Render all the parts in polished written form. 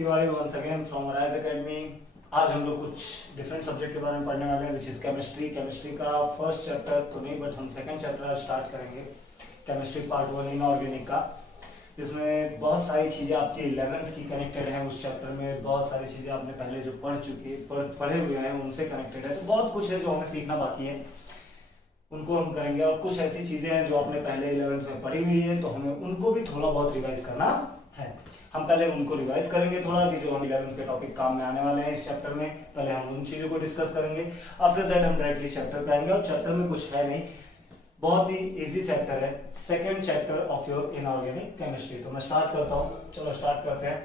Tiwari once again from Rise Academy. आज हम लोग कुछ डिफरेंट सब्जेक्ट के बारे में पढ़ने वाले हैं, विच इज केमिस्ट्री। केमिस्ट्री का फर्स्ट चैप्टर तो नहीं, बट हम सेकंड चैप्टर स्टार्ट करेंगे, केमिस्ट्री पार्ट 1 इनऑर्गेनिक का। इसमें बहुत सारी चीज़ें आपकी 11th की कनेक्टेड हैं। उस चैप्टर में बहुत सारी चीज़ें आपने पहले जो पढ़े हुए हैं उनसे कनेक्टेड है, तो बहुत कुछ है जो हमें सीखना बाकी है, उनको हम करेंगे। और कुछ ऐसी चीज़ें हैं जो आपने पहले 11th में पढ़ी हुई है, तो हमें उनको भी थोड़ा बहुत रिवाइज करना है। हम पहले उनको रिवाइज करेंगे थोड़ा, कि जो हम 11th के टॉपिक काम में आने वाले हैं इस चैप्टर में, पहले हम उन चीज़ों को डिस्कस करेंगे। आफ्टर दैट हम डायरेक्टली चैप्टर पे आएंगे, और चैप्टर में कुछ है नहीं, बहुत ही इजी चैप्टर है, second chapter of your inorganic chemistry. तो मैं स्टार्ट करता हूँ, चलो स्टार्ट करते हैं।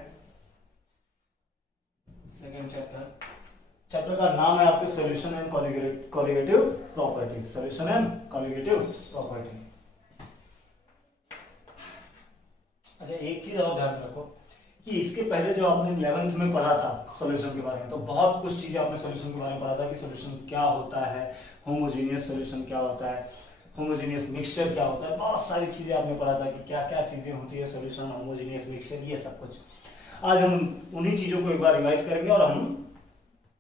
सेकेंड चैप्टर का नाम है आपके solution and colligative properties. Solution and colligative property. अच्छा, एक चीज और ध्यान रखो कि इसके पहले जो आपने 11th में पढ़ा था सॉल्यूशन के बारे में, तो बहुत कुछ चीजें आपने सॉल्यूशन के बारे में पढ़ा था कि सॉल्यूशन क्या होता है, होमोजेनियस सॉल्यूशन क्या होता है, होमोजेनियस मिक्सचर क्या होता है, बहुत सारी चीजें आपने पढ़ा था कि क्या क्या चीजें होती है सॉल्यूशन, होमोजेनियस मिक्सचर, ये सब कुछ। आज हम उन्हीं चीजों को एक बार रिवाइज करेंगे और हम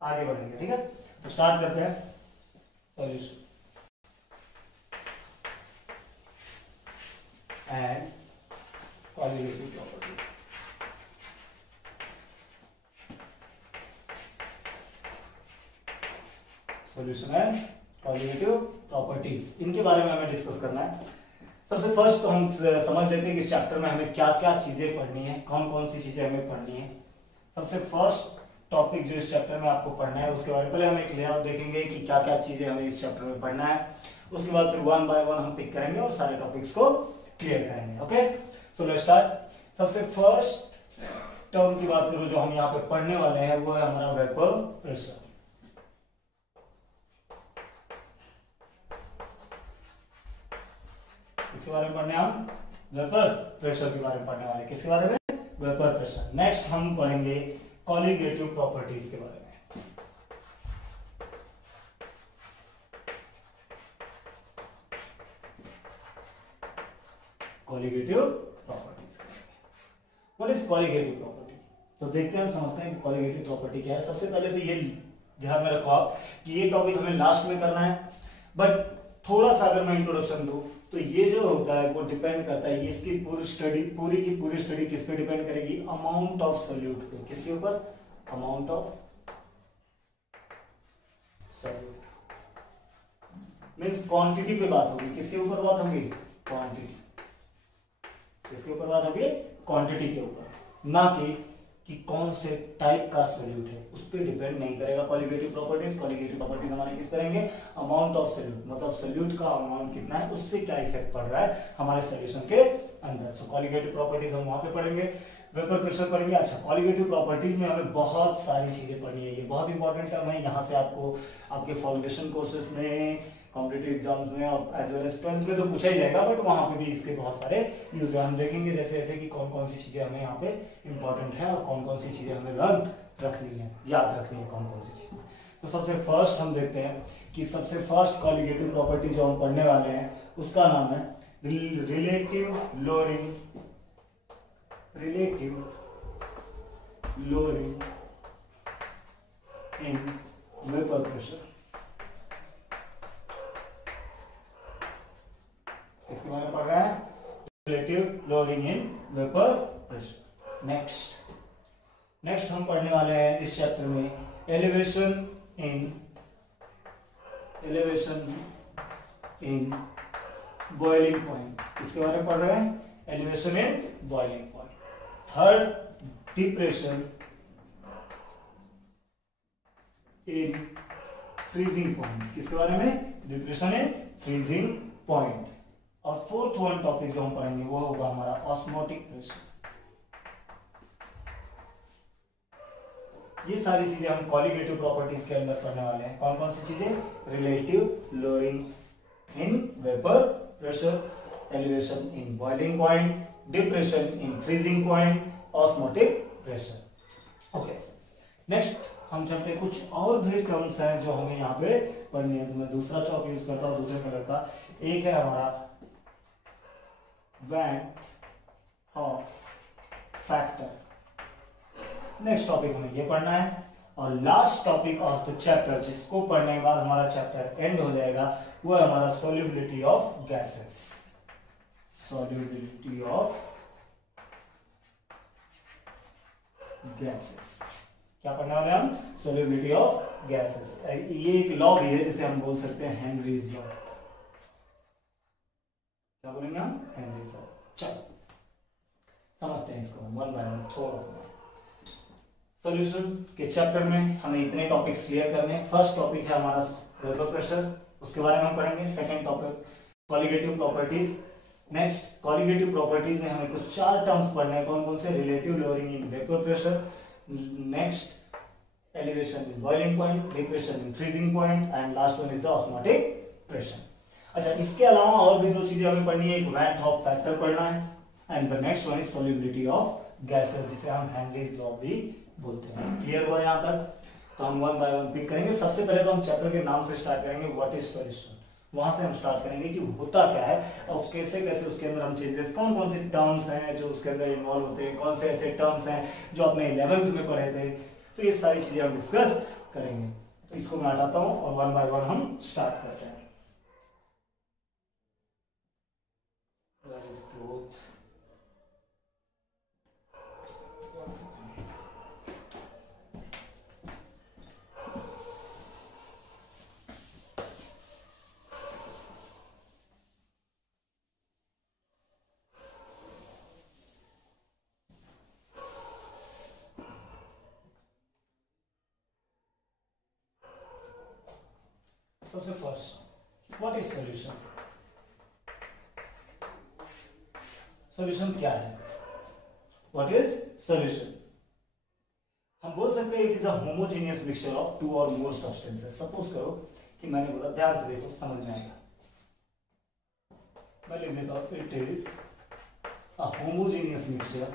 आगे बढ़ेंगे, ठीक है। तो स्टार्ट करते हैं solution and colligative property. Solution and colligative properties, इनके बारे में हमें डिस्कस करना है। सबसे फर्स्ट तो हम समझ लेते हैं कि इस चैप्टर में हमें क्या क्या चीजें पढ़नी है, कौन कौन सी चीजें हमें पढ़नी है। सबसे फर्स्ट टॉपिक जो इस चैप्टर में आपको पढ़ना है, उसके बारे में पहले हम एक लेआउट देखेंगे कि क्या क्या चीजें हमें इस चैप्टर में पढ़ना है। उसके बाद फिर 1 बाय 1 हम पिक करेंगे और सारे टॉपिक्स को क्लियर करेंगे। Okay, so let's start. सबसे फर्स्ट टर्म की बात करूं जो हम यहाँ पे पढ़ने वाले हैं, वो है हमारा वेपर प्रेशर। इसके बारे में पढ़ने हम वेपर प्रेशर के बारे में पढ़ने वाले। किसके बारे में? Vapour pressure. नेक्स्ट हम पढ़ेंगे कोलिगेटिव प्रॉपर्टीज के बारे में। Colligative properties. What is colligative property? तो देखते हैं, हम समझते हैं कि कोलिगेटिव प्रॉपर्टी क्या है। सबसे पहले तो ये ध्यान में रखो आप कि ये टॉपिक हमें लास्ट में करना है, बट थोड़ा सा अगर मैं इंट्रोडक्शन दूं तो ये जो होता है वो डिपेंड करता है, ये इसकी पूरी की पूरी स्टडी किस पे डिपेंड करेगी? अमाउंट ऑफ सोल्यूट पे। किसके ऊपर? Amount of solute means quantity पे बात होगी। किसके ऊपर बात होगी? क्वांटिटी। किसके ऊपर बात होगी? क्वांटिटी के ऊपर, ना कि कौन से टाइप का सोल्यूट है, उस पर डिपेंड नहीं करेगा कोलिगेटिव प्रॉपर्टीज। कोलिगेटिव प्रॉपर्टीज हमारे किस करेंगे? अमाउंट ऑफ सोल्यूट, मतलब सोल्यूट का अमाउंट कितना है, उससे क्या इफेक्ट पड़ रहा है हमारे सॉल्यूशन के अंदर। सो कोलिगेटिव प्रॉपर्टीज हम वहां पे पढ़ेंगे, वेपर प्रेशर पढ़ेंगे। अच्छा, कोलिगेटिव प्रॉपर्टीज में हमें बहुत सारी चीजें पढ़नी है, ये बहुत इंपॉर्टेंट टर्म है। यहाँ से आपको आपके फाउंडेशन कोर्सेज में, कॉम्पिटिटिव एग्जाम्स में और एज वेल एज 12th में तो पूछा ही जाएगा, बट वहां पे भी इसके बहुत सारे यूज है। हम देखेंगे जैसे जैसे कि कौन कौन सी चीजें हमें यहाँ पे इंपॉर्टेंट है और कौन कौन सी चीजें हमें लर्न रखनी है, याद रखनी है कौन कौन सी चीजें। तो सबसे फर्स्ट हम देखते हैं कि सबसे फर्स्ट कोलिगेटिव प्रॉपर्टी जो हम पढ़ने वाले हैं उसका नाम है relative lowering in vapour pressure. इसके बारे में पढ़ रहा है, relative lowering in vapour pressure. Next हम पढ़ने वाले हैं इस चैप्टर में एलिवेशन इन बॉइलिंग पॉइंट। इसके बारे में पढ़ रहे हैं, elevation in boiling point. Third, depression in freezing point. किसके बारे में? Depression in freezing point. और फोर्थ वन टॉपिक जो हम पढ़ेंगे वो होगा हमारा ऑस्मोटिक प्रेशर। ये सारी चीजें हम कोलिगेटिव प्रॉपर्टीज के अंदर पढ़ने वाले हैं। कौन कौन सी चीजें? Relative lowering in vapour pressure, elevation in boiling point, depression in freezing point, osmotic pressure. Okay, next हम चलते हैं, कुछ और भी टर्म्स हैं जो हमें यहाँ पे पढ़नी है। तो मैं दूसरा चौक यूज करता हूँ, दूसरे कलर का। एक है हमारा Van Hoff factor। Next topic हमें ये पढ़ना है और last topic of the chapter जिसको पढ़ने के बाद हमारा चैप्टर एंड हो जाएगा वो है हमारा solubility of gases. Solubility of gases क्या पढ़ने वाले हम? Solubility of gases. ये एक लॉ भी है जिसे हम बोल सकते हैं हेनरीज लॉ। क्या बोलेंगे हम? Henry's law. चलो समझते हैं इसको वन बाय वन थोड़ा। सॉल्यूशन के चैप्टर में हमें इतने टॉपिक्स क्लियर करने हैं। फर्स्ट टॉपिक है हमारा वेपर प्रेशर, उसके बारे में हम पढ़ेंगे। Second topic colligative properties. Next colligative properties में हमें कुछ 4 टर्म्स पढ़ने हैं। कौन कौन से? Relative lowering in vapour pressure, next elevation in boiling point, depression in freezing point and last one is the osmotic pressure. अच्छा, इसके अलावा और भी 2 चीजें हमें पढ़नी है। एक वैन हॉफ फैक्टर पढ़ना है and the next one is solubility of gases जिसे हम हेनरीज लॉ भी बोलते हैं। क्लियर हुआ यहाँ तक? तो हम वन बाय वन पिक करेंगे। सबसे पहले तो हम चैप्टर के नाम से स्टार्ट करेंगे, व्हाट इज सॉल्यूशन। वहां से हम स्टार्ट करेंगे कि होता क्या है और कैसे कैसे उसके अंदर हम चेंजेस, कौन कौन से टर्म्स हैं जो उसके अंदर इन्वॉल्व होते हैं, कौन से ऐसे टर्म्स हैं जो अपने 11th में पढ़े थे। तो ये सारी चीजें हम डिस्कस करेंगे। तो इसको मैं हटाता हूं और वन बाय वन हम स्टार्ट करते हैं। सबसे first what is solution. Solution क्या है? What is solution? हम बोल सकते हैं it is a homogeneous mixture of 2 और मोर सब्सटेंसेस। सपोज करो कि मैंने बोला, ध्यान से देखो समझ में आएगा। मैं लिख देता हूं it is a homogeneous mixture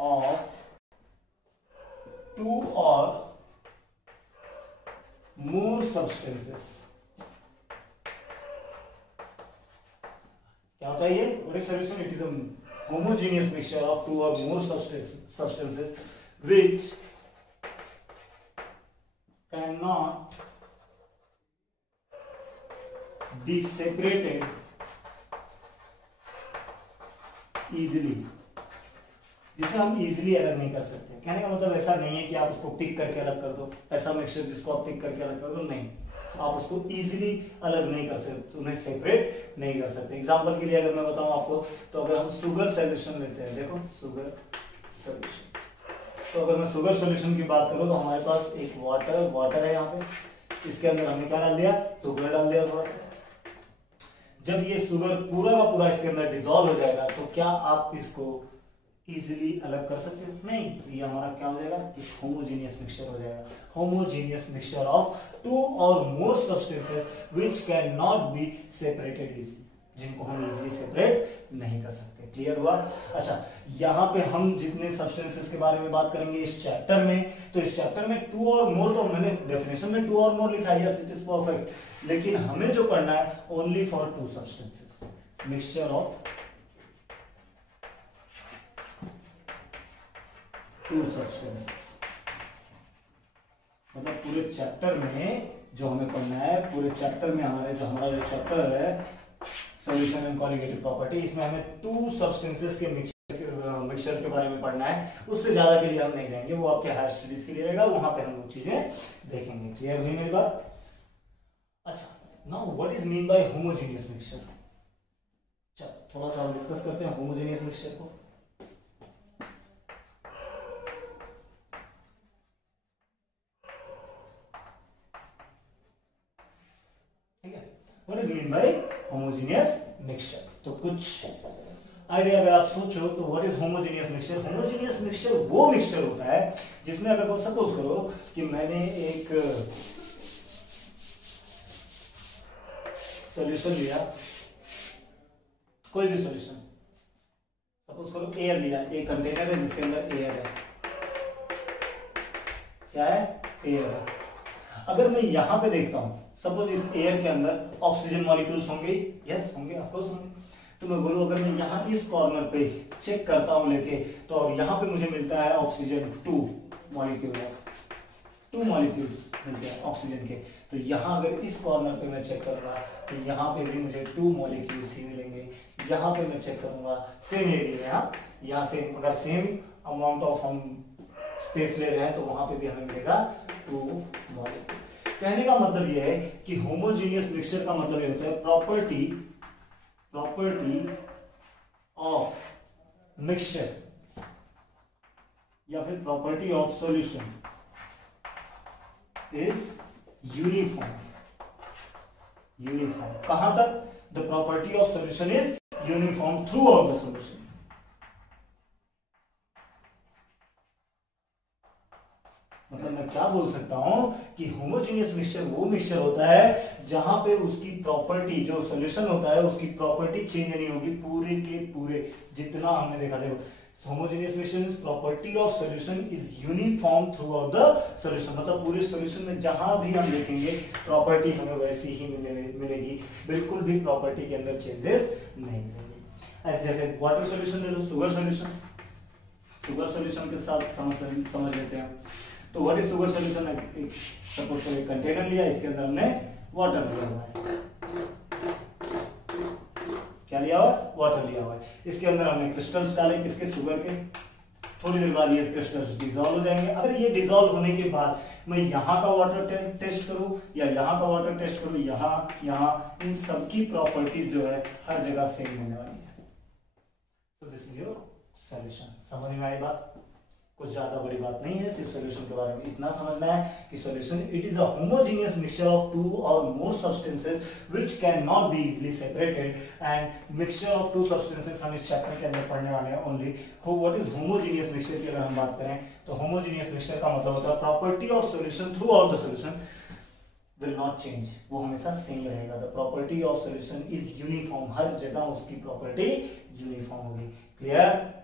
of 2 or more substances। क्या होता है ये? What is solution? It is a homogeneous mixture of 2 or more substances which cannot be separated easily। जिसे हम इजीली अलग नहीं कर सकते। कहने का मतलब ऐसा नहीं है कि आप उसको पिक करके अलग कर दो, ऐसा मिक्सचर जिसको आप पिक करके अलग कर दो, नहीं, आप उसको इजीली अलग नहीं कर सकते, उन्हें सेपरेट नहीं कर सकते। एग्जांपल के लिए अगर मैं बताऊं आपको, तो अगर हम शुगर सॉल्यूशन लेते हैं, देखो शुगर सॉल्यूशन, तो अगर मैं शुगर सॉल्यूशन की बात करूं तो हमारे पास एक वाटर है यहाँ पे, इसके अंदर हमने क्या डाल दिया? शुगर डाल दिया थोड़ा सा। जब ये शुगर पूरा का पूरा इसके अंदर डिसॉल्व हो जाएगा तो क्या आप इसको इजीली अलग कर सकते हो? नहीं। तो ये हमारा क्या हो जाएगा? एक होमोजेनियस मिक्सचर हो जाएगा। होमोजेनियस मिक्सचर ऑफ 2 और मोर substances which can not be separated easily, जिनको हम इजीली सेपरेट नहीं कर सकते। क्लियर हुआ? अच्छा, यहाँ पे हम जितने सब्सटेंसेस के बारे में बात करेंगे इस चैप्टर में, तो इस चैप्टर में 2 और मोर, तो मैंने डेफिनेशन में 2 और मोर लिखा है, यस इट इज परफेक्ट, लेकिन हमें जो पढ़ना है only for 2 substances, mixture of 2 substances. मतलब पूरे चैप्टर में जो हमें पढ़ना है, पूरे चैप्टर में हमारा जो चैप्टर है सॉल्यूशन एंड कॉलिगेटिव प्रॉपर्टी, इसमें हमें 2 सब्सटेंसेस के मिक्सचर के बारे में पढ़ना है। उससे ज्यादा के लिए हम नहीं जाएंगे, वो आपके हायर स्टडीज के लिए रहेगा, वहां पे हम वो चीजें देखेंगे। क्लियर हुई मेरी बात? अच्छा, now what is mean by homogeneous mixture. चलो थोड़ा सा हम डिस्कस करते हैं होमोजेनियस मिक्सचर को। What is mean by homogeneous mixture? तो कुछ आइडिया अगर आप सोचो तो what is homogeneous mixture. Homogeneous mixture वो मिक्सचर होता है जिसमें अगर आप सपोज करो कि मैंने एक सॉल्यूशन लिया, कोई भी सॉल्यूशन, सपोज करो एयर लिया, एक कंटेनर है जिसके अंदर एयर है, क्या है? एयर है। अगर मैं यहां पे देखता हूं सपोज इस एयर के अंदर ऑक्सीजन मॉलिक्यूल्स होंगे, यस होंगे, ऑफ कोर्स होंगे। तो मैं बोलूँ अगर मैं यहाँ इस कॉर्नर पे चेक करता हूँ लेके, तो और यहाँ पे मुझे मिलता है ऑक्सीजन 2 मॉलिक्यूल है, 2 मॉलिक्यूल्स मिलते हैं ऑक्सीजन के। तो यहाँ अगर इस कॉर्नर पे मैं चेक करूँगा तो यहाँ पे भी मुझे 2 मॉलिक्यूल्स ही मिलेंगे। यहाँ पे मैं चेक करूँगा सेम एरिया में, यहाँ से अगर सेम अमाउंट ऑफ हम स्पेस ले रहे हैं तो वहाँ पे भी हमें मिलेगा 2 मॉलिक्यूल। कहने का मतलब यह है कि होमोजेनियस मिक्सचर का मतलब ये होता है प्रॉपर्टी ऑफ मिक्सचर या फिर property of solution is uniform. कहां तक? The property of solution is uniform through out the solution. मतलब मैं क्या बोल सकता हूं कि होमोजेनियस मिक्सचर वो मिक्सचर होता है जहां पे उसकी प्रॉपर्टी, जो सॉल्यूशन होता है उसकी प्रॉपर्टी चेंज नहीं होगी पूरे के पूरे, जितना हमने देखा। देखो homogeneous mixture property of solution is uniform through out the solution. मतलब पूरे सॉल्यूशन में जहां भी हम देखेंगे प्रॉपर्टी हमें वैसी ही मिलेगी, बिल्कुल भी प्रॉपर्टी के अंदर चेंजेस नहीं मिलेंगे। जैसे वाटर सॉल्यूशन ले लो, शुगर सॉल्यूशन के साथ समझ लेते हैं। तो what is sugar solution? Suppose एक कंटेनर लिया, इसके अंदर हमने वाटर लिया हुआ है, क्या लिया हुआ? वाटर लिया हुआ है। इसके अंदर हमने क्रिस्टल्स डाले, किसके? शुगर के। थोड़ी देर बाद ये क्रिस्टल्स डिसॉल्व हो जाएंगे। अगर ये डिसॉल्व होने के बाद मैं यहाँ का वाटर टेस्ट करूं या यहाँ का वाटर टेस्ट करूं, यहाँ इन सबकी प्रॉपर्टीज जो है हर जगह सेम होने वाली है। तो दिस इज योर सॉल्यूशन। समझ में आई बात? कुछ ज्यादा बड़ी बात नहीं है, सिर्फ सॉल्यूशन के बारे में इतना समझना है कि solution it is a homogeneous mixture of 2 और मोर substances which can not be easily separated. And mixture of 2 substances हम इस चैप्टर के अंदर पढ़ने वाले हैं only. What is homogeneous mixture की अगर हम बात करें तो होमोजेनियस मिक्सचर का मतलब होता है property of solution throughout the solution will not change, वो हमेशा सेम रहेगा। The property of solution is uniform, हर जगह उसकी प्रॉपर्टी यूनिफॉर्म होगी। क्लियर?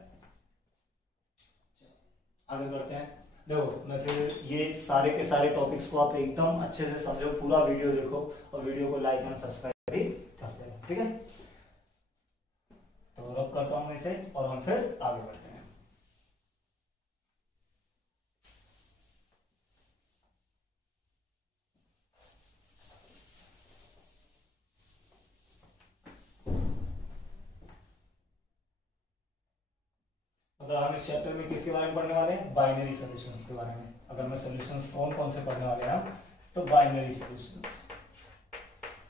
आगे बढ़ते हैं। देखो मैं फिर ये सारे के सारे टॉपिक्स को आप एकदम अच्छे से समझो, पूरा वीडियो देखो और वीडियो को लाइक एंड सब्सक्राइब भी करते रहो, ठीक है? तो रब करता हूं इसे और हम फिर आगे बढ़ते हैं। मतलब हम इस चैप्टर में किसके बारे में पढ़ने वाले हैं? बाइनरी सॉल्यूशंस के बारे में। अगर मैं सॉल्यूशंस कौन कौन से पढ़ने वाले हैं तो बाइनरी सॉल्यूशंस।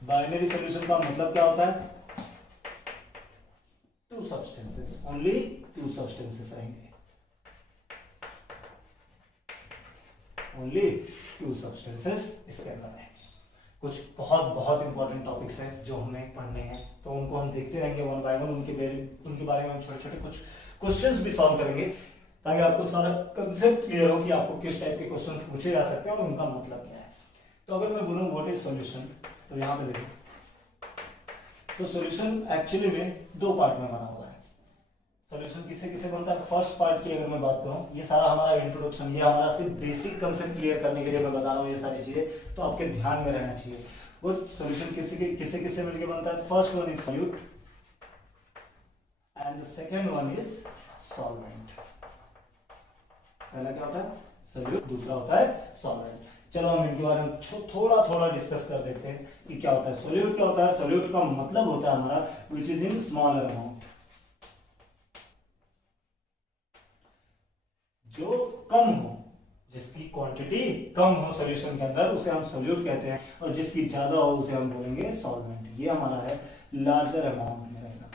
बाइनरी सॉल्यूशन का मतलब क्या होता है? 2 सब्सटेंसेस, ओनली 2 सब्सटेंसेस रहेंगे, ओनली 2 सब्सटेंसेस इसके अंदर है। कुछ बहुत इंपॉर्टेंट टॉपिक्स हैं जो हमें पढ़ने हैं, तो उनको हम देखते रहेंगे वन बाय वन। उनके बारे में हम छोटे छोटे कुछ क्वेश्चंस भी सॉल्व करेंगे ताकि आपको सारा कंसेप्ट क्लियर हो कि आपको किस टाइप के क्वेश्चंस पूछे जा सकते हैं और उनका मतलब क्या है। तो अगर मैं बोलूं व्हाट इज सॉल्यूशन, तो यहाँ पे देखो, तो सॉल्यूशन एक्चुअली में 2 पार्ट में बना हुआ है। सॉल्यूशन किससे किससे बनता है? फर्स्ट पार्ट की अगर मैं बात करूं, ये सारा हमारा इंट्रोडक्शन, ये हमारा सिर्फ बेसिक कंसेप्ट क्लियर करने के लिए मैं बता रहा हूँ ये सारी चीजें, तो आपके ध्यान में रहना चाहिए। वो सॉल्यूशन किससे किससे मिलकर बनता है? First one is solute and the second one is solvent. पहला क्या होता है? सॉल्यूट, दूसरा होता है सॉल्वेंट। चलो हम इनके बारे में थोड़ा डिस्कस कर देते हैं कि क्या होता है। सॉल्यूट क्या होता है? सॉल्यूट का मतलब होता है हमारा which is in smaller amount, जो कम हो, जिसकी क्वांटिटी कम हो सॉल्यूशन के अंदर, उसे हम सॉल्यूट कहते हैं, और जिसकी ज्यादा हो उसे हम बोलेंगे सॉल्वेंट। ये हमारा है लार्जर अमाउंट में रहेगा।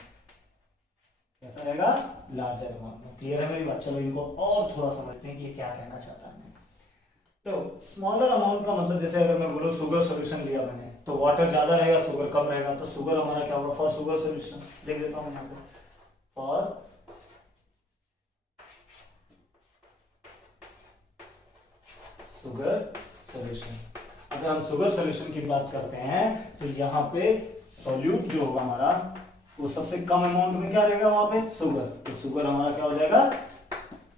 कैसा रहेगा? लार्जर अमाउंट में। क्लियर है मेरी बात? चलो इनको और थोड़ा समझते हैं कि ये क्या कहना चाहता है। तो स्मॉलर अमाउंट का मतलब, जैसे अगर मैं बोलूं शुगर सॉल्यूशन लिया मैंने, तो वाटर ज्यादा रहेगा, शुगर कम रहेगा, तो शुगर हमारा क्या होगा? फॉर शुगर सॉल्यूशन लिख देता हूं यहाँ पे, फॉर शुगर सॉल्यूशन। अगर हम शुगर सॉल्यूशन की बात करते हैं तो यहाँ पे सॉल्यूट जो होगा हमारा, वो सबसे कम अमाउंट में क्या रहेगा? वहां पे शुगर, तो शुगर हमारा क्या हो जाएगा?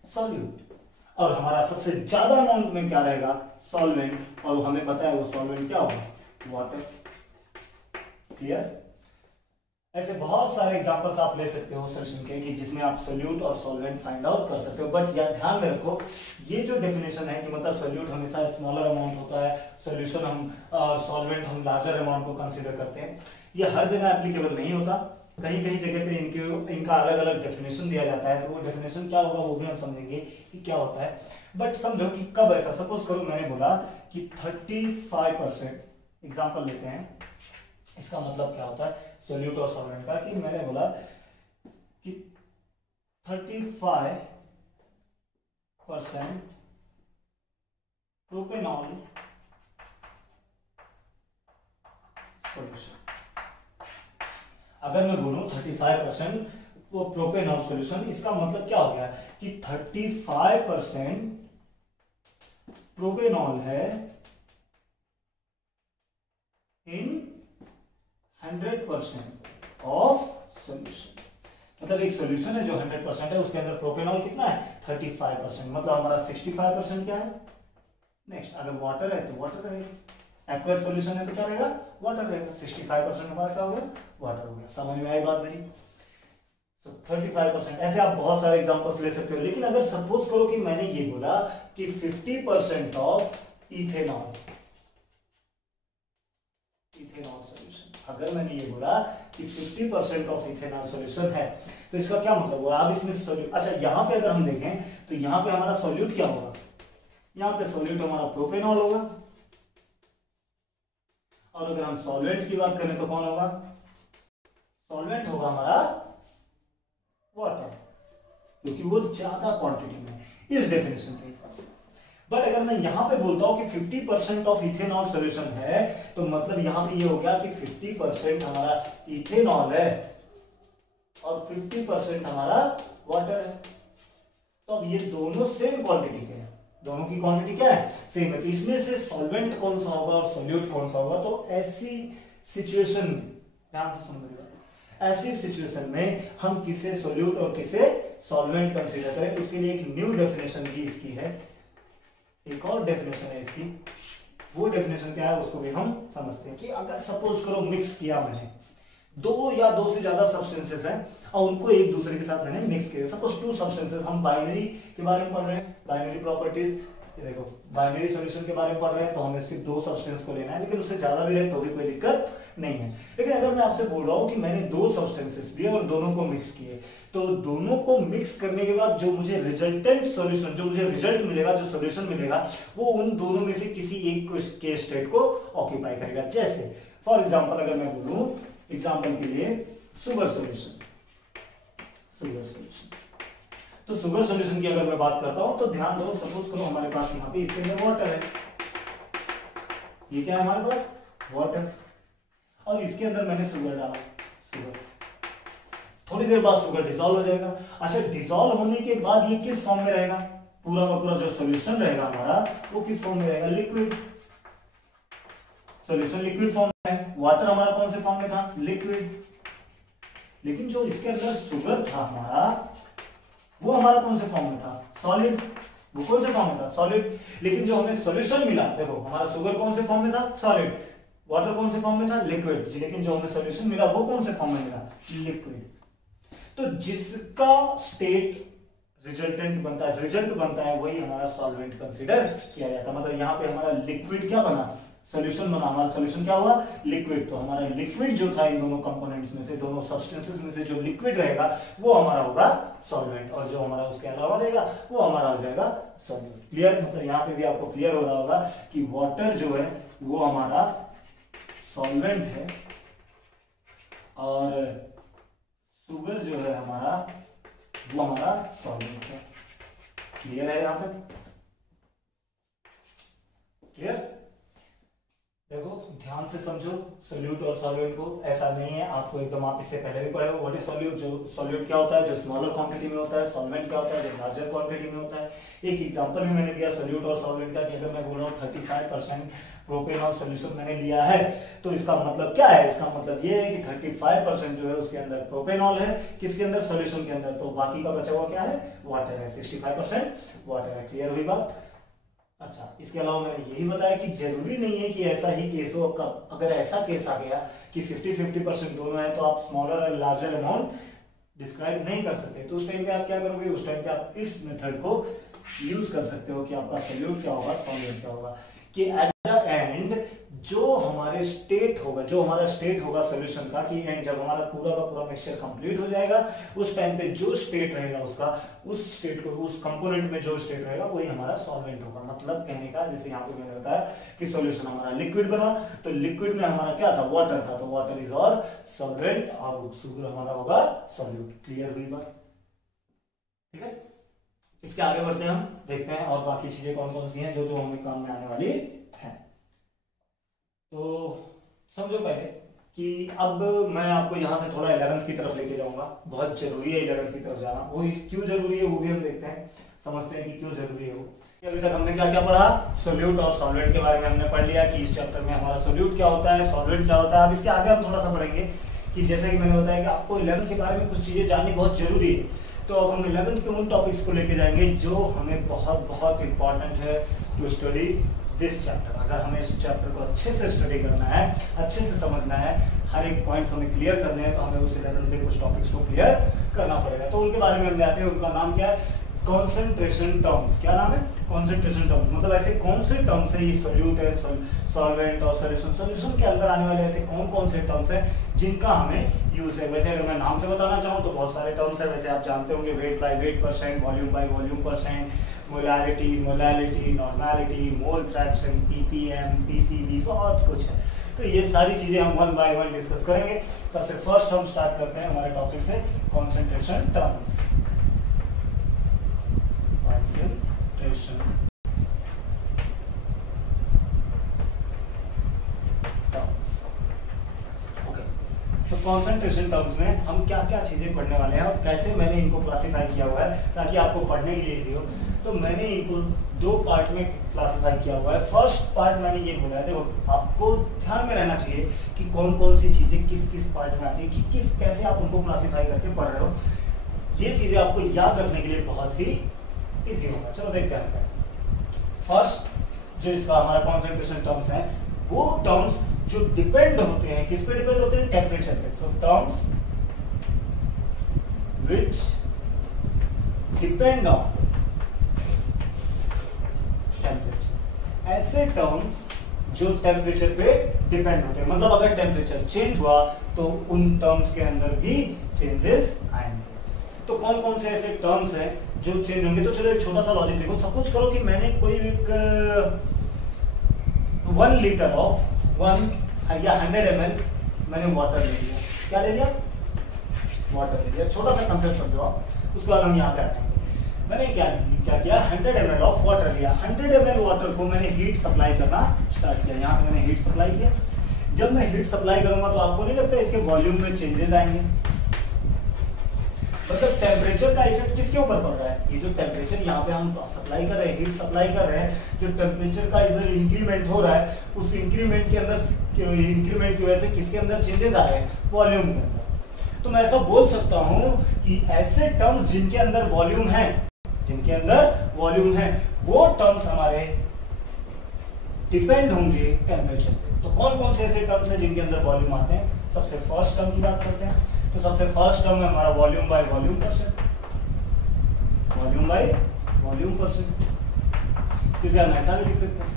सॉल्यूट। और हमारा सबसे ज्यादा अमाउंट में क्या रहेगा? सॉल्वेंट। और हमें पता है वो सॉल्वेंट क्या होगा? वाटर। क्लियर? ऐसे बहुत सारे एग्जांपल्स आप ले सकते हो सॉल्यूशन के कि जिसमें आप सोल्यूट और सॉल्वेंट फाइंड आउट कर सकते हो। बट यार ध्यान में रखो, ये जो डेफिनेशन है कि मतलब सोल्यूट हमेशा स्मॉलर अमाउंट होता है, सॉल्यूशन हम सॉल्वेंट हम लार्जर अमाउंट को कंसीडर करते हैं, ये हर जगह एप्लीकेबल नहीं होता। कहीं कहीं जगह पे इनका अलग अलग डेफिनेशन दिया जाता है, तो वो डेफिनेशन क्या होगा वो भी हम समझेंगे कि क्या होता है। बट समझो कि कब ऐसा, सपोज करो मैंने बोला कि 35%, एग्जाम्पल लेते हैं, इसका मतलब क्या होता है सोल्यूट और सॉल्वेंट का, कि मैंने बोला कि 35% प्रोपेनॉल सॉल्यूशन। अगर मैं बोलूं 35% वो प्रोपेनॉल सॉल्यूशन, इसका मतलब क्या हो गया कि 35% प्रोपेनॉल है इन 100% ऑफ सॉल्यूशन। मतलब एक सॉल्यूशन है जो 100% है, उसके अंदर प्रोपेनॉल कितना है 35%, मतलब हमारा 65% क्या है नेक्स्ट। अगर वाटर है तो वाटर रहेगा, एक्वस सॉल्यूशन है तो क्या रहेगा वाटर रहेगा। 65% हमारा क्या हो गया वाटर हो गया। समझ में आई बात मेरी? तो 35%, ऐसे आप बहुत सारे एग्जांपल्स ले सकते हो। लेकिन अगर सपोज करो कि मैंने ये बोला कि 50% ऑफ इथेनॉल, इथेनॉल सॉल्यूशन, अगर मैंने ये बोला कि 50% ऑफ इथेनॉल सॉल्यूशन है, तो इसका क्या मतलब हुआ? अब इसमें सॉल्यूट, अच्छा यहाँ पे अगर हम देखें तो यहाँ पे हमारा सॉल्यूट क्या होगा, यहाँ पे सॉल्यूट हमारा प्रोपेनॉल होगा, और अगर हम सॉल्वेंट की बात करें तो कौन होगा? सॉल्वेंट होगा हमारा वाटर, क्योंकि वो ज्यादा क्वांटिटी में, इस डेफिनेशन के हिसाब से। बट अगर मैं यहां पे बोलता हूं कि 50% ऑफ इथेनॉल सॉल्यूशन है, तो मतलब यहां पे ये हो गया कि 50% हमारा इथेनॉल है और 50% हमारा वाटर है। तो अब ये दोनों सेम क्वांटिटी के हैं, दोनों की क्वांटिटी क्या है सेम है, तो इसमें से सॉल्वेंट कौन सा होगा और सोल्यूट कौन सा होगा? तो ऐसी सिचुएशन, ध्यान से सुन लीजिए, ऐसी सिचुएशन में हम किसे सोल्यूट और किसे सॉल्वेंट कंसीडर करें? तो उसके लिए एक न्यू डेफिनेशन भी इसकी है, एक और डेफिनेशन है इसकी। वो डेफिनेशन क्या है उसको भी हम समझते हैं कि अगर सपोज करो मिक्स किया मैंने, दो या दो से ज्यादा सब्सटेंसेस हैं और उनको एक दूसरे के साथ मैंने मिक्स किया, सपोज टू सब्सटेंसेस, हम बाइनरी के बारे में पढ़ रहे हैं, बाइनरी प्रॉपर्टीज, देखो बाइनरी सॉल्यूशन के बारे में पढ़ रहे हैं, तो हमें सिर्फ दो सब्सटेंस को लेना है, लेकिन उससे ज्यादा भी रहे तो भी कोई दिक्कत नहीं है। लेकिन अगर मैं आपसे बोल रहा हूं कि मैंने दो सब्सटेंसेस लिए और दोनों को मिक्स किए, तो दोनों को मिक्स करने के बाद जो मुझे रिजल्टेंट सॉल्यूशन, जो मुझे रिजल्ट मिलेगा, जो सॉल्यूशन मिलेगा, वो उन दोनों में से किसी एक के स्टेट को ऑक्यूपाई करेगा। जैसे फॉर एग्जांपल अगर मैं बोलूं एग्जांपल के लिए शुगर सॉल्यूशन, शुगर सॉल्यूशन, तो शुगर सॉल्यूशन की अगर मैं बात करता हूं तो ध्यान दो, सपोज करो हमारे पास यहाँ पे इसके अंदर वाटर है, ये क्या है हमारे पास वाटर, और इसके अंदर मैंने शुगर डाला, शुगर, थोड़ी देर बाद शुगर डिसॉल्व हो जाएगा। अच्छा डिसॉल्व होने के बाद ये किस फॉर्म में रहेगा? पूरा का पूरा जो सॉल्यूशन रहेगा हमारा वो किस फॉर्म में रहेगा? लिक्विड। सॉल्यूशन लिक्विड फॉर्म में है, वाटर हमारा कौन से फॉर्म में था? लिक्विड। लेकिन जो इसके अंदर शुगर था हमारा वो हमारा कौन से फॉर्म में था? सॉलिड। वो कौन से फॉर्म में था? सॉलिड। लेकिन जो हमें सॉल्यूशन मिला, देखो हमारा शुगर कौन से फॉर्म में था? सॉलिड। वाटर कौन से फॉर्म में था? लिक्विड। लेकिन जो हमें सॉल्यूशन मिला वो कौन से फॉर्म में मिला? लिक्विड। तो जिसका स्टेट रिजल्टेंट बनता है, रिजल्ट बनता है, वही हमारा सॉल्वेंट कंसीडर किया जाता है। मतलब यहाँ पे हमारा लिक्विड क्या बना? सॉल्यूशन बना। हमारा सॉल्यूशन क्या हुआ? लिक्विड। तो हमारा लिक्विड जो था इन दोनों कंपोनेंट्स में से, दोनों सब्सटेंसेस में से जो लिक्विड रहेगा वो हमारा होगा सॉल्वेंट, और जो हमारा उसके अलावा रहेगा वो हमारा हो जाएगा सॉल्वेंट। क्लियर? मतलब यहाँ पे भी आपको क्लियर हो रहा होगा कि वाटर जो है वो हमारा सॉल्वेंट है और शुगर जो है हमारा वो हमारा सॉल्वेंट है। क्लियर है यहां तक? क्लियर? देखो ध्यान से समझो सोल्यूट और सॉल्वेंट को, ऐसा नहीं है आपको एकदम, आप इससे पहले भी पढ़े हो व्हाट इज सॉल्यूट। जो सॉल्यूट क्या होता है? जो स्मॉलर क्वांटिटी में होता है। सॉल्वेंट क्या होता है? जो लार्जर क्वांटिटी में होता है। एक एग्जांपल भी मैंने दिया सोल्यूट और सॉल्वेंट का, कि अगर मैं बोल रहा हूँ 35% प्रोपेनॉल सॉल्यूशन मैंने लिया है, तो इसका मतलब क्या है? इसका मतलब ये है कि 35% जो है उसके अंदर प्रोपेनॉल है, किसके अंदर? सॉल्यूशन के अंदर, तो बाकी का बचा हुआ क्या है? वाटर है। 65% वाटर है। क्लियर हुई बात? अच्छा, इसके अलावा मैंने यही बताया कि जरूरी नहीं है कि ऐसा ही केस हो। अगर ऐसा केस आ गया कि 50-50% दोनों है तो आप स्मॉलर और लार्जर अमाउंट डिस्क्राइब नहीं कर सकते, तो उस टाइम पे आप क्या करोगे, उस टाइम पे आप इस मेथड को यूज कर सकते हो कि आपका सोल्यूट क्या होगा, सॉल्वेंट क्या होगा। कि एट द एंड जो हमारे स्टेट होगा, जो हमारा स्टेट होगा सॉल्यूशन का, कि एंड जब हमारा पूरा का पूरा मिक्सचर कंप्लीट हो जाएगा उस टाइम पे जो स्टेट रहेगा उसका, उस स्टेट को, उस कंपोनेंट में जो स्टेट रहेगा वही हमारा सॉल्वेंट होगा। मतलब कहने का, जैसे यहाँ पे मैंने बताया कि सॉल्यूशन हमारा लिक्विड बना, तो लिक्विड में हमारा क्या था, वाटर था, तो वाटर इज और सॉल्वेंट और शुगर हमारा होगा सॉल्यूट। क्लियर हुई बात? ठीक है, इसके आगे बढ़ते हैं, हम देखते हैं और बाकी चीजें कौन कौन सी हैं जो जो हमें काम में आने वाली है। तो समझो पहले कि अब मैं आपको यहाँ से थोड़ा 11th की तरफ लेके जाऊंगा। बहुत जरूरी है 11th की तरफ जाना। वो क्यों जरूरी है वो भी हम देखते हैं, समझते हैं कि क्यों जरूरी है वो। अभी तक हमने क्या क्या पढ़ा, सोल्यूट और सॉल्वेंट के बारे में हमने पढ़ लिया कि इस चैप्टर में हमारा सोल्यूट क्या होता है, सॉल्वेंट क्या होता है। अब इसके आगे हम थोड़ा सा पढ़ेंगे कि जैसे कि मैंने बताया कि आपको 11th के बारे में कुछ चीजें जाननी बहुत जरूरी है। तो अब हम 11th के उन टॉपिक्स को लेके जाएंगे जो हमें बहुत बहुत इंपॉर्टेंट है टू स्टडी दिस चैप्टर। अगर हमें इस चैप्टर को अच्छे से स्टडी करना है, अच्छे से समझना है, हर एक पॉइंट्स हमें क्लियर करने हैं, तो हमें उस 11th के कुछ टॉपिक्स को क्लियर करना पड़ेगा। तो उनके बारे में हम जानते हैं। उनका नाम क्या है, कॉन्सेंट्रेशन टर्म्स। क्या नाम है, कॉन्सेंट्रेशन टर्म्स। मतलब ऐसे कौन से टर्म्स है, ये सोल्यूट है, सॉल्वेंट और सॉल्यूशन, सॉल्यूशन के अंदर आने वाले ऐसे कौन कौन से टर्म्स है जिनका हमें यूज है। वैसे अगर मैं नाम से बताना चाहूँ तो बहुत सारे टर्म्स है, वैसे आप जानते होंगे, weight by weight percent, volume by volume percent, molarity, molality, normality, mole fraction, ppm, PPV, बहुत कुछ है। तो ये सारी चीजें हम वन बाय वन डिस्कस करेंगे। सबसे फर्स्ट हम स्टार्ट करते हैं हमारे टॉपिक से, concentration terms. Concentration terms. Okay, तो कॉन्सेंट्रेशन टर्म्स में हम क्या क्या चीजें पढ़ने वाले हैं और कैसे मैंने इनको क्लासिफाई किया हुआ है ताकि आपको पढ़ने के लिए इजी हो। तो मैंने इनको दो पार्ट में क्लासिफाई किया हुआ है। फर्स्ट पार्ट मैंने ये बोला है, देखो आपको ध्यान में रहना चाहिए कि कौन कौन सी चीजें किस किस पार्ट में आती है, कि किस कैसे आप उनको क्लासिफाई करके पढ़ रहे हो। ये चीजें आपको याद रखने के लिए बहुत ही इजी होगा। चलो देखते हैं। फर्स्ट जो इसका हमारा कॉन्सेंट्रेशन टर्म्स है, वो टर्म्स जो डिपेंड होते हैं, किस पे डिपेंड होते हैं, टेम्परेचर पे। So terms which depend on temperature. ऐसे टर्म्स जो टेम्परेचर पे डिपेंड होते हैं, मतलब अगर टेम्परेचर चेंज हुआ तो उन टर्म्स के अंदर भी चेंजेस आएंगे। तो कौन कौन से ऐसे टर्म्स हैं जो चेंज होंगे। तो चलो एक छोटा सा लॉजिक देखो। सपोज करो कि मैंने कोई एक 1 लीटर ऑफ 1 या 100 ml मैंने वाटर ले लिया। क्या ले लिया, वाटर ले लिया। छोटा सा कंसेप्ट समझो आप, उसके बाद हम यहाँ पे आएंगे। मैंने क्या किया, 100 ml ऑफ वाटर लिया। 100 ml वाटर को मैंने हीट सप्लाई करना स्टार्ट किया। यहाँ से मैंने हीट सप्लाई किया। जब मैं हीट सप्लाई करूंगा तो आपको नहीं लगता इसके वॉल्यूम में चेंजेस आएंगे। मतलब टेम्परेचर का इफेक्ट किसके ऊपर पड़ रहा है, ये जो टेम्परेचर यहाँ पे हम सप्लाई कर रहे हैं, हीट सप्लाई कर रहे हैं, जो टेम्परेचर का इधर इंक्रीमेंट हो रहा है, उस इंक्रीमेंट के अंदर, इंक्रीमेंट की वजह से किसके अंदर चेंजेस आ रहे हैं, वॉल्यूम के अंदर। तो मैं ऐसा बोल सकता हूँ कि ऐसे टर्म्स जिनके अंदर वॉल्यूम है, जिनके अंदर वॉल्यूम है, वो टर्म्स हमारे डिपेंड होंगे टेम्परेचर पे। तो कौन कौन से ऐसे टर्म्स हैं जिनके अंदर वॉल्यूम आते हैं। सबसे फर्स्ट टर्म की बात करते हैं। तो सबसे फर्स्ट टर्म है हमारा volume by volume percent. Volume by volume percent, इसे हम ऐसा भी लिख सकते हैं,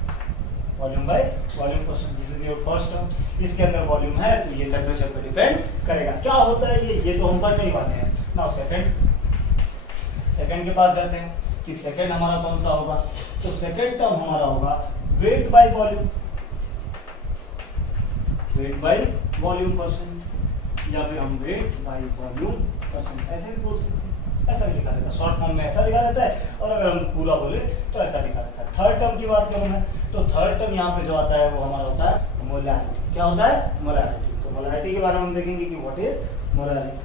volume by volume percent. This is your first term. इसके अंदर वॉल्यूम है तो ये टेम्परेचर पे डिपेंड करेगा। क्या होता है ये तो हम पढ़ नहीं पाते हैं। नाउ सेकंड के पास जाते हैं कि सेकंड हमारा कौन सा होगा। तो सेकंड टर्म हमारा होगा weight by volume, weight by volume percent, या फिर हम वेट बाय वॉल्यूम परसेंट ऐसे भी बोल सकते हैं। ऐसा भी लिखा रहता है, शॉर्ट फॉर्म में ऐसा लिखा रहता है, और अगर हम पूरा बोले तो ऐसा लिखा रहता है। थर्ड टर्म की बात करूं मैं, तो थर्ड टर्म यहाँ पे जो आता है वो हमारा होता है मोलैरिटी। क्या होता है, मोलैरिटी। तो मोलैरिटी के बारे में हम देखेंगे कि what is molarity.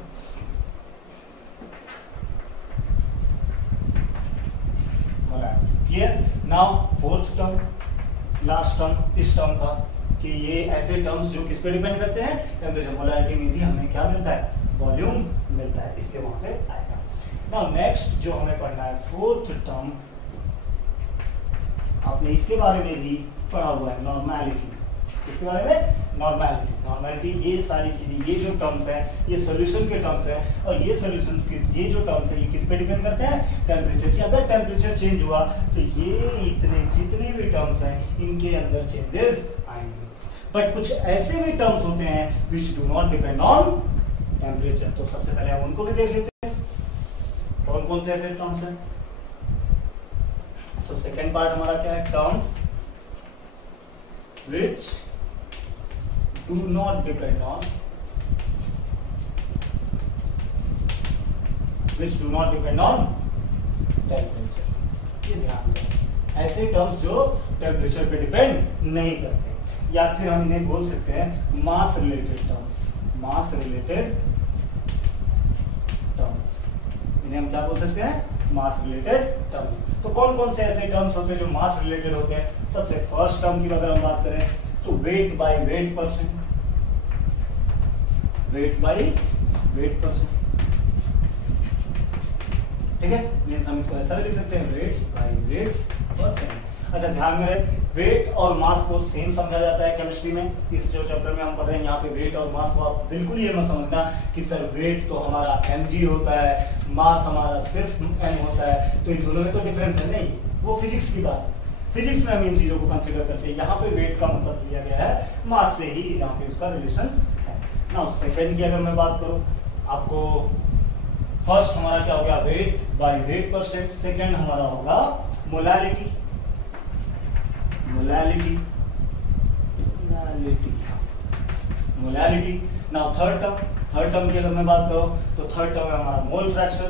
Clear. Now fourth term, last term इस टर्म का, कि ये ऐसे टर्म्स जो किस पे डिपेंड करते हैं, टेम्परेचर। मोलैरिटी में भी हमें क्या मिलता है, वॉल्यूम मिलता है, इसके वहां पे आएगा। नाउ नेक्स्ट जो हमें पढ़ना है, फोर्थ टर्म आपने इसके बारे में भी पढ़ा हुआ है, नॉर्मैलिटी। इसके बारे में नॉर्मैलिटी, नॉर्मैलिटी, ये सारी चीजें, ये जो टर्म्स है ये सॉल्यूशन के टर्म्स है, और ये सॉल्यूशंस के ये जो टर्म्स है ये किस पे डिपेंड करते हैं, टेम्परेचर की। अगर टेम्परेचर चेंज हुआ तो ये इतने जितने भी टर्म्स हैं इनके अंदर चेंजेस आएंगे। बट कुछ ऐसे भी टर्म्स होते हैं which do not depend on temperature. तो सबसे पहले हम उनको भी देख लेते हैं, कौन कौन से ऐसे टर्म्स हैं। तो सेकेंड पार्ट हमारा क्या है, terms which do not depend on temperature। ये ध्यान दें, ऐसे टर्म्स जो टेम्परेचर पे डिपेंड नहीं करते, या फिर हम इन्हें बोल सकते हैं मास रिलेटेड टर्म्स। मास रिलेटेड टर्म्स, इन्हें हम क्या बोल सकते हैं, मास रिलेटेड टर्म्स। तो कौन कौन से ऐसे टर्म्स होते हैं जो मास रिलेटेड होते हैं। सबसे फर्स्ट टर्म की अगर हम बात करें तो weight by weight percent, weight by weight percent, ठीक है, मींस हम इसको ऐसा भी लिख सकते हैं, वेट बाय वेट परसेंट। अच्छा ध्यान में रहे, वेट और मास को सेम समझा जाता है केमिस्ट्री में। इस जो चैप्टर में हम पढ़ रहे हैं यहाँ पे वेट और मास को आप बिल्कुल ये मत समझना कि सर वेट तो हमारा mg होता है, मास हमारा सिर्फ m होता है, तो इन दोनों में तो डिफरेंस है। नहीं, वो फिजिक्स की बात है, फिजिक्स में हम इन चीजों को कंसीडर करते हैं। यहाँ पे वेट का मतलब लिया गया है मास से ही, यहाँ पे उसका रिलेशन है ना। सेकंड की अगर मैं बात करूं, आपको फर्स्ट हमारा क्या हो गया, weight by weight percent. Second हमारा होगा molality, molality, molality, molality. Now third term की अगर मैं बात करूं तो थर्ड टर्म है हमारा मोल फ्रैक्शन।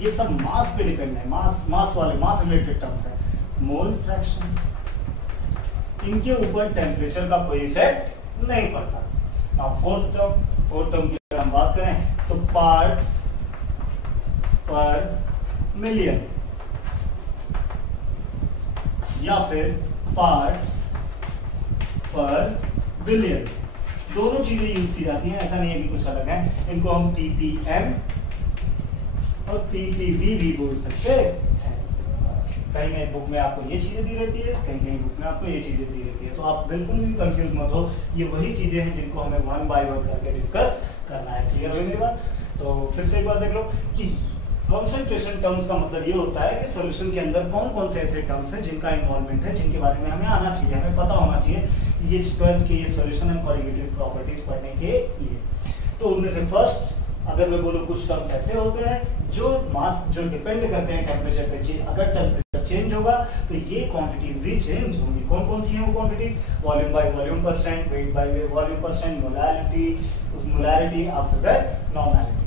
ये सब मास पे डिपेंड है, मास वाले, मास रिलेटेड टर्म्स है। मोल फ्रैक्शन, इनके ऊपर टेम्परेचर का कोई इफेक्ट नहीं पड़ता। नाउ फोर्थ टर्म की अगर हम बात करें तो पार्ट्स पर मिलियन या फिर पार्ट्स पर बिलियन, दोनों चीजें यूज की जाती हैं, ऐसा नहीं है कि कुछ अलग है। इनको हम ppm और ppb भी बोल सकते हैं। कहीं कहीं बुक में आपको ये चीजें दी रहती है, कहीं कहीं बुक में आपको ये चीजें दी रहती है, तो आप बिल्कुल भी कंफ्यूज मत हो। ये वही चीजें हैं जिनको हमें वन बाय वन करके डिस्कस करना है। क्लियर हुई मेरी बात? तो फिर से एक बार देख लो कि कॉन्सेंट्रेशन टर्म्स का मतलब ये होता है कि सॉल्यूशन के अंदर कौन कौन से ऐसे टर्म्स हैं जिनका इन्वॉल्वमेंट है, जिनके बारे में हमें आना चाहिए, हमें पता होना चाहिए, ये 12th के ये सॉल्यूशन एंड कोरिलेटिव प्रॉपर्टीज पढ़ने के लिए। तो उनमें से फर्स्ट अगर मैं बोलूं, कुछ टर्म्स ऐसे होते हैं जो मास, जो डिपेंड करते हैं टेम्परेचर पे। अगर टेम्परेचर चेंज होगा तो ये क्वांटिटीज भी चेंज होंगी। कौन कौन सी हैं वो quantities? Volume by volume percent, weight by volume percent, molality, उस मोलैलिटी, आफ्टर दैट नॉर्मैलिटी।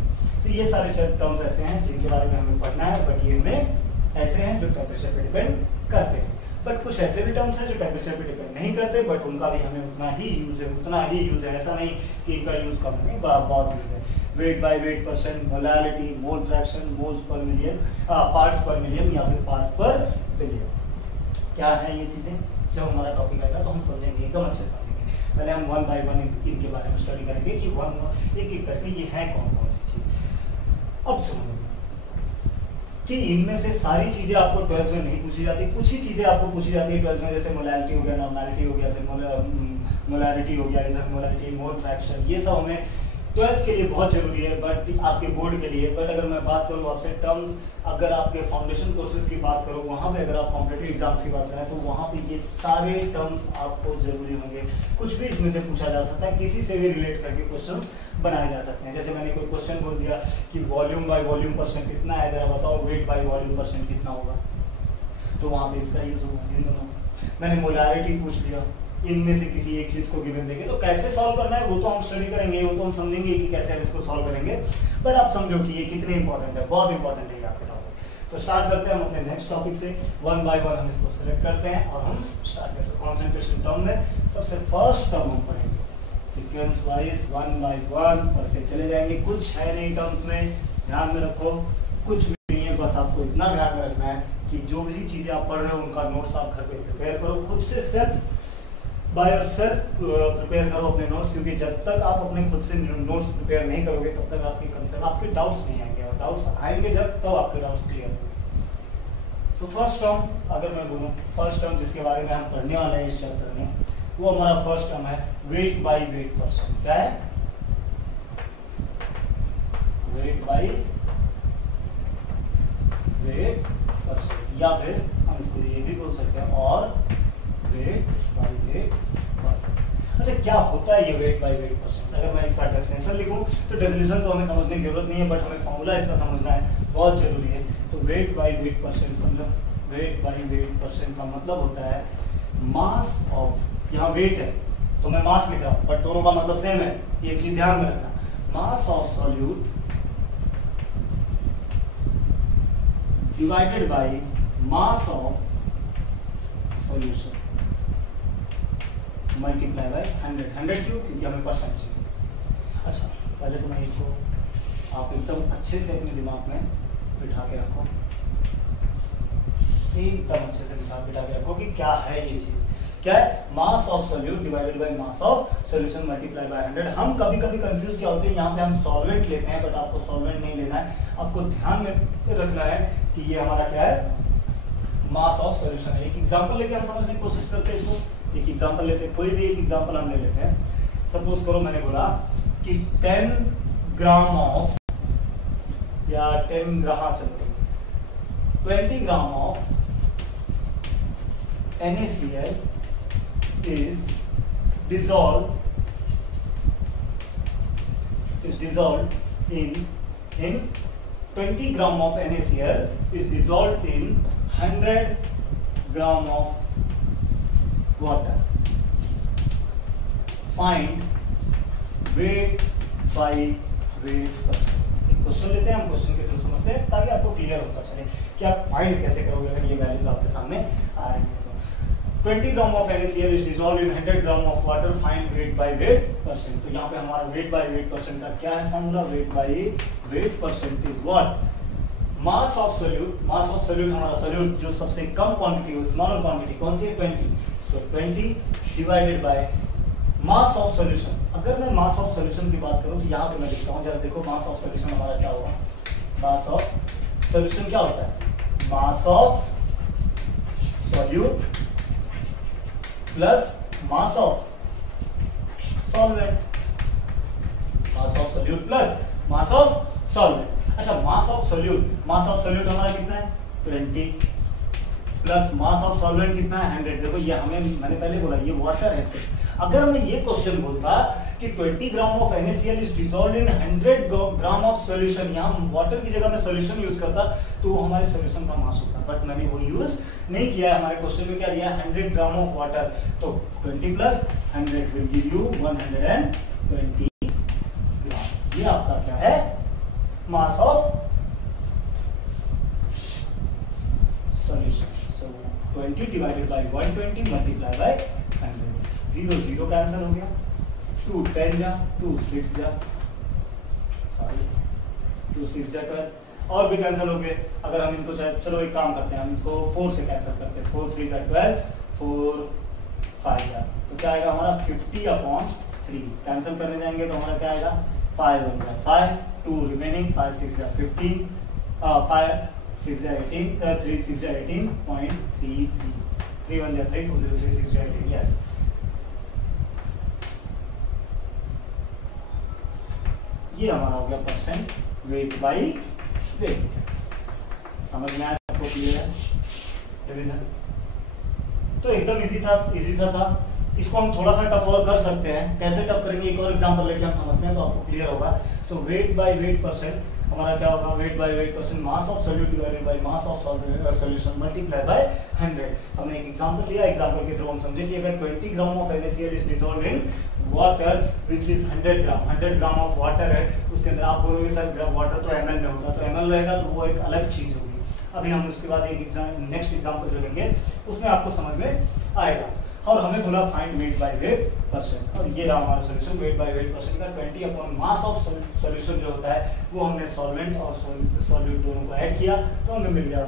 तो ये सारे टर्म्स ऐसे हैं जिनके बारे में हमें पढ़ना है, बट ये हमें ऐसे हैं जो टेम्परेचर पे डिपेंड करते हैं। बट कुछ ऐसे भी टर्म्स हैं जो टेम्परेचर पे डिपेंड नहीं करते, बट उनका भी हमें उतना ही यूज है, ऐसा नहीं कि इनका यूज कम नहीं, बहुत यूज है। Weight by weight percent, molality, mole fraction, moles per million, parts पर मिलियन या फिर पार्ट्स पर बिलियन। क्या है ये चीजें? जब हमारा टॉपिक आएगा तो हम समझेंगे, एकदम अच्छे से समझेंगे। पहले हम वन बाय वन इनके बारे में स्टडी करेंगे कि एक एक करके ये है कौन कौन सी चीज। अब सुनो कि इनमें से सारी चीजें आपको 12th में नहीं पूछी जाती, कुछ ही चीजें आपको पूछी जाती है 12th में, जैसे मोलैलिटी हो गया, नॉर्मैलिटी हो गया, फिर मोलैरिटी हो गया, इधर मोलैलिटी, मोल फ्रैक्शन, ये सब हमें 12th के लिए बहुत जरूरी है, बट आपके बोर्ड के लिए। बट अगर मैं बात करूँ आपसे टर्म्स, अगर आपके फाउंडेशन कोर्सेज की बात करूँ, वहाँ पे अगर आप कॉम्पिटिटिव एग्जाम्स की बात करें तो वहाँ पे ये सारे टर्म्स आपको जरूरी होंगे। कुछ भी इसमें से पूछा जा सकता है, किसी से भी रिलेट करके क्वेश्चन बनाए जा सकते हैं। जैसे मैंने कोई क्वेश्चन बोल दिया कि वॉल्यूम बाय वॉल्यूम परसेंट कितना है, जरा बताओ वेट बाय वॉल्यूम परसेंट कितना होगा, तो वहाँ पे इसका यूज होगा इन दोनों। मैंने मोलैरिटी पूछ लिया, इनमें से किसी एक चीज को गिवन देंगे, तो कैसे सॉल्व करना है वो तो हम स्टडी करेंगे, वो तो हम समझेंगे कि कैसे हम इसको सॉल्व करेंगे। बट आप समझो कि ये कितने इंपॉर्टेंट है, बहुत इंपॉर्टेंट है आपके टॉपिक। तो स्टार्ट करते हैं हम अपने नेक्स्ट टॉपिक से। वन बाय वन हम इसको सिलेक्ट करते हैं और हम स्टार्ट करते हैं। कॉन्सेंट्रेशन टर्म में सबसे फर्स्ट टर्म हम पढ़ेंगे, sequence wise one by one पढ़ते चले जाएंगे। कुछ है नहीं टर्म्स में, ध्यान में रखो, कुछ भी नहीं है, बस आपको इतना ध्यान रखना है कि जो भी चीजें आप पढ़ रहे हो उनका नोट्स आप घर पे प्रिपेयर करो, खुद से सेल्फ बाय योरसेल्फ प्रिपेयर करो अपने नोट्स, क्योंकि जब तक आप अपने खुद से नोट्स प्रिपेयर नहीं करोगे तब तक आपके कंसेप्ट, आपके डाउट्स नहीं आएंगे, और डाउट्स आएंगे जब, तब आपके डाउट्स क्लियर होंगे। सो फर्स्ट टर्म अगर मैं बोलूँ, फर्स्ट टर्म जिसके बारे में हम पढ़ने वाले हैं इस चैप्टर में, वो हमारा फर्स्ट टर्म है वेट बाई वेट परसेंट। क्या है? वेट बाई वेट परसेंट, या फिर हम इसको ये भी बोल सकते हैं और वेट बाई वेट परसेंट। अच्छा, क्या होता है ये वेट बाई वेट परसेंट? अगर मैं इसका डेफिनेशन लिखूं तो डेफिनेशन तो हमें समझने की जरूरत नहीं है, बट हमें फॉर्मूला इसका समझना है, बहुत जरूरी है। तो वेट बाई वेट परसेंट समझो। वेट बाई वेट परसेंट का मतलब होता है मास ऑफ, यहाँ वेट है तो मैं मास लिख रहा हूँ, बट दोनों का मतलब सेम है, ये चीज ध्यान में रखना। Mass of solute divided by mass of solution multiply by 100। 100 क्यों? क्योंकि हमें परसेंट चाहिए। अच्छा, पहले तो मैं इसको आप एकदम अच्छे से अपने दिमाग में बिठा के रखो, एकदम अच्छे से बिठा के रखो कि क्या है ये चीज। क्या है? Mass of solute divided by mass of solution multiply by 100। हम कभी कभी कंफ्यूज क्या होते हैं, यहाँ पे हम सॉल्वेंट लेते हैं, बट आपको सॉल्वेंट नहीं लेना है, आपको ध्यान में रखना है कि ये हमारा क्या है, मास ऑफ सॉल्यूशन है। एक एग्जांपल लेके हम समझने की कोशिश करते हैं इसको। एक एग्जांपल लेते हैं, कोई भी एक एग्जांपल हम ले लेते हैं। सपोज करो मैंने बोला कि 10 ग्राम ऑफ, या 10 ग्राम चलते 20 gram of NaCl is dissolved in 20 gram of NaCl is dissolved in 100 gram of water. Find weight by weight percent. एक क्वेश्चन लेते हैं, हम क्वेश्चन के थ्रू समझते हैं ताकि आपको क्लियर होता चले कि आप फाइंड कैसे करोगे अगर ये वैल्यूज आपके सामने आएंगे। 20 gram of NaCl is dissolved in 100 gram of water, find weight by weight percent. तो यहाँ पे हमारा वेट बाय वेट परसेंट का क्या है formula? Weight by weight percent is what? Mass of solute. Mass of solute हमारा solute जो सबसे कम क्वांटिटी है, स्मॉलर क्वांटिटी कौन सी है? 20। सो 20 divided by mass of solution. अगर मैं मास ऑफ सॉल्यूशन की बात करूं तो यहाँ पे मैं लिखता हूँ, जरा देखो मास ऑफ सॉल्यूशन हमारा क्या होगा। मास ऑफ सॉल्यूशन क्या होता है? Mass of solute plus mass of solvent. Mass of solute plus mass of solvent. अच्छा, मास ऑफ सॉल्यूट हमारा कितना है? 20 प्लस मास ऑफ सॉल्वेंट कितना है? 100। देखो ये हमें, मैंने पहले बोला ये वाटर है सिर्फ। अगर मैं ये क्वेश्चन बोलता कि 20 gram of NaCl is dissolved in 100 gram of solution, यहाँ वाटर की जगह में सॉल्यूशन यूज करता तो हमारे सॉल्यूशन का मास होता, बट मैंने वो यूज नहीं किया है। हमारे क्वेश्चन में क्या दिया? 100 ग्राम ऑफ वाटर, तो 20 प्लस 100 will give you 120 ग्राम। ये आपका क्या है? Mass of solution. So 20 divided by 120 multiply by 100। 0 0 cancel हो गया, 2 10 जा, 2 6 जा, सॉरी 2 6 जा 12, और भी कैंसिल हो गए। अगर हम इनको चाहे, चलो एक काम करते हैं, हम इसको 4 से कैंसिल करते हैं। 4 3 जा 12, 4 5 जा, तो क्या आएगा हमारा? 50/3। कैंसिल करने जाएंगे तो हमारा क्या आएगा? 5 1 जा 5, 2 रिमेनिंग, 5 6 जा 15, 5 6 जा 18, 3 6 जा 18.33, 3 1 जा 3, 2 0 3 6 जा 18। यस, ये हमारा हो गया परसेंट वेट बाई वेट। समझ में आया सबको? क्लियर है? डिवीजन तो एकदम इजी सा था। इसको हम थोड़ा सा टफ और कर सकते हैं। कैसे टफ करेंगे? एक और एग्जांपल लेके हम समझते हैं तो आपको क्लियर होगा। सो वेट बाय वेट परसेंट हमारा क्या होगा? Weight by weight percent mass of solute divided by mass of solution multiply by 100। हमने एक एग्जांपल लिया, एग्जांपल के थ्रू हम समझे कि अगर 20 gram of NaCl is dissolved in water which is 100 gram, 100 gram of water है, उसके अंदर आप बोलोगे सर वाटर तो ml में होगा, तो ml रहेगा तो वो एक अलग चीज होगी। अभी हम उसके बाद एक नेक्स्ट एग्जांपल जो लेंगे उसमें आपको समझ में आएगा। और हमें बोला find weight by weight percent, और ये रहा हमारा solution. Weight by weight percent का 20 अपॉन मास ऑफ सॉल्यूशन जो होता है वो हमने सॉल्वेंट और सॉल्यूट दोनों को ऐड किया तो हमें मिल गया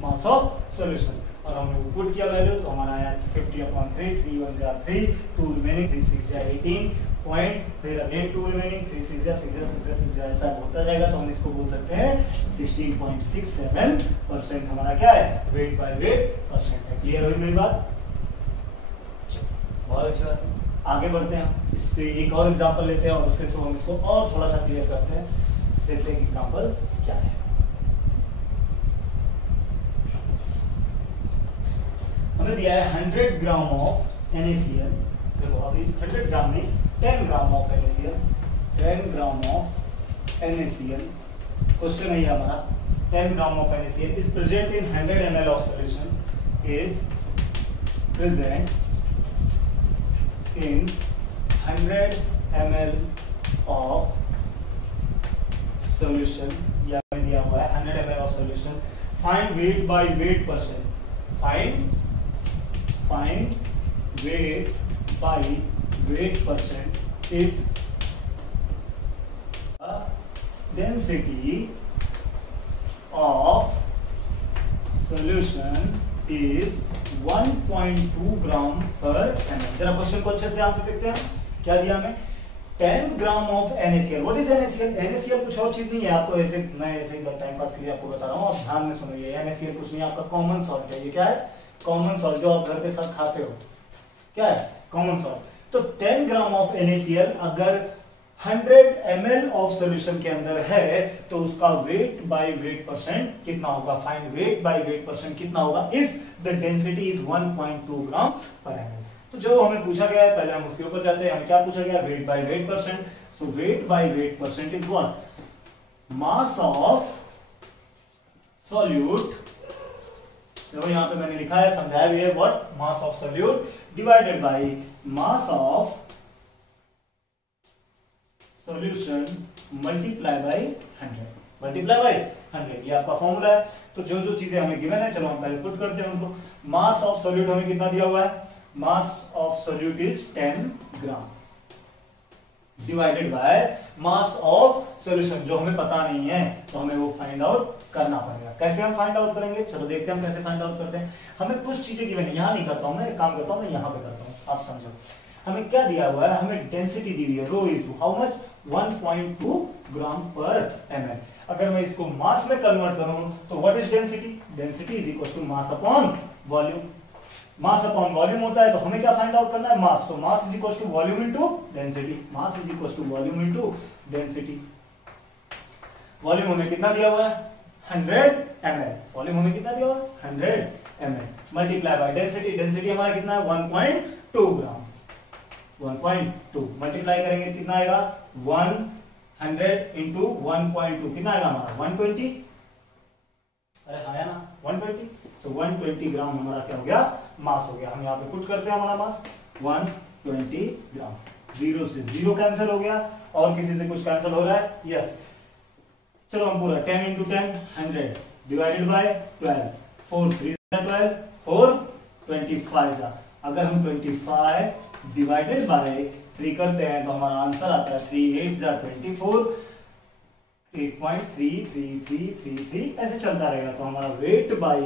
मास ऑफ सॉल्यूशन। और हमने वो पुट किया वैल्यू, तो हमारा आया 50/3, 3 1 जा 3, 2 रिमेनिंग, 3 6 जा 18 पॉइंट, फिर अगेन 2 रिमेनिंग, 3 6 जा 6 जा 6 जा 6 जा, ऐसा होता जाएगा। तो हम इसको बोल सकते हैं 16.67% हमारा क्या है, वेट बाय वेट परसेंट है। क्लियर हुई मेरी बात? बहुत अच्छा, आगे बढ़ते हैं। इस पे एक और एग्जांपल लेते हैं और उसके थ्रू हम इसको और थोड़ा सा क्लियर करते हैं। देखते हैं एग्जांपल क्या है। हमें दिया है 100 ग्राम ऑफ NaCl। देखो अभी 100 ग्राम नहीं, 10 gram of NaCl, 10 gram of NaCl। Question है हमारा 10 gram of NaCl is present in 100 ml of solution, is present in 100 ml of solution, या दिया हुआ है 100 ml of solution, find weight by weight percent, find weight by weight percent if the density of solution is 1.2 ग्राम पर ml। जरा question को अच्छे से ध्यान से देखते हैं। क्या दिया हमें? 10 gram of NaCl। What is NaCl? NaCl कुछ और चीज नहीं है, आपको ऐसे मैं ऐसे ही टाइम पास के लिए आपको बता रहा हूँ, आप ध्यान में सुनिए। NaCl कुछ नहीं है, आपका कॉमन सॉल्ट है। ये क्या है? कॉमन सॉल्ट, जो आप घर पे सब खाते हो। क्या है? Common salt. तो 10 ग्राम ऑफ NaCl अगर 100 ml ऑफ सॉल्यूशन के अंदर है तो उसका वेट बाय वेट परसेंट कितना होगा? Find weight by weight percent कितना होगा इफ द डेंसिटी इज 1.2 ग्राम पर ml। तो जो हमें पूछा गया है, पहले हम उसके ऊपर जाते हैं। हमें क्या पूछा गया? Weight by weight percent. So weight by weight percent is what? Mass of solute, देखो यहां पे मैंने लिखा है, समझाया भी है, what? Mass of solute divided by mass of solution multiply by 100, multiply by 100, ये आपका फॉर्मूला है। तो जो जो चीजें हमें गिवन है, चलो हम पहले पुट करते हैं उनको। मास ऑफ सॉल्यूट हमें कितना दिया हुआ है? Mass of solute is 10 gram divided by mass of solution, जो हमें पता नहीं है तो हमें वो फाइंड आउट करना पड़ेगा। कैसे हम फाइंड आउट करेंगे? चलो देखते हैं हम कैसे फाइंड आउट करते हैं। हमें कुछ चीजें गिवन है, यहां नहीं करता हूं मैं, एक काम करता हूं मैं यहां पे करता हूं, आप समझो। हमें क्या दिया हुआ है? हमें डेंसिटी दी हुई है, रो इज हाउ मच? 1.2 ग्राम पर ml। अगर मैं इसको मास में कन्वर्ट करूं तो what is density? Density is equal to mass upon volume. Mass upon volume होता है, तो हमें क्या फाइंड आउट करना है? मास। तो mass is equal to volume into density, mass is equal to volume into density. Volume हमें कितना दिया हुआ है? 100 ml। वॉल्यूम हमें कितना दिया हुआ है? 100 ml multiply by density. Density हमारा कितना है? 1.2 ग्राम। 1.2 मल्टीप्लाई करेंगे कितना आएगा? 100 इंटू 1.2 कितना आएगा हमारा? 120। अरे आया ना 120। सो 120 ग्राम हमारा क्या हो गया? मास हो गया। हम यहाँ पे पुट करते हैं हमारा मास 120 ग्राम। जीरो से जीरो कैंसिल हो गया, और किसी से कुछ कैंसिल हो रहा है? यस। चलो हम पूरा 10 इंटू 10 100 डिवाइडेड बाय 12, 4 3 12, 4 25 जा। अगर हम 25 डिवाइडेड बाय 3 करते हैं तो हमारा आंसर आता है 3 8 जा 24, 8.3333 ऐसे चलता रहेगा। तो हमारा weight by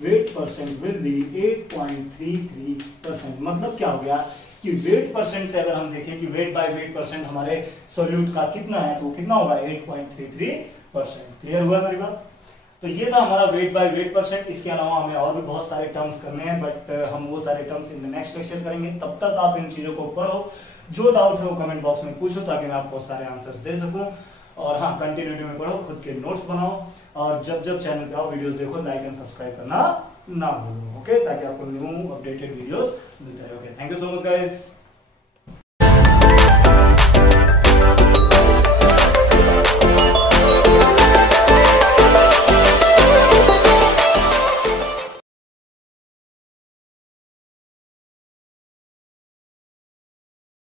weight percent will be 8.33%। मतलब क्या हो गया कि वेट परसेंट से अगर हम देखें कि वेट बाय वेट परसेंट हमारे सॉल्यूट का कितना है, तो कितना होगा? 8.33%। क्लियर हुआ मेरी बात? तो ये था हमारा वेट बाय वेट परसेंट। इसके अलावा हमें और भी बहुत सारे टर्म्स करने हैं, बट हम वो सारे टर्म्स इन नेक्स्ट लेक्चर करेंगे। तब तक आप इन चीजों को पढ़ो, जो डाउट है वो कमेंट बॉक्स में पूछो ताकि मैं आपको सारे आंसर्स दे सकूं। और हाँ, कंटिन्यूटी में पढ़ो, खुद के नोट्स बनाओ, और जब जब चैनल पे आओ वीडियोस देखो, लाइक एंड सब्सक्राइब करना ना भूलो, ओके? ताकि आपको न्यू अपडेटेड वीडियोस मिलते रहे। Okay, thank you so much guys.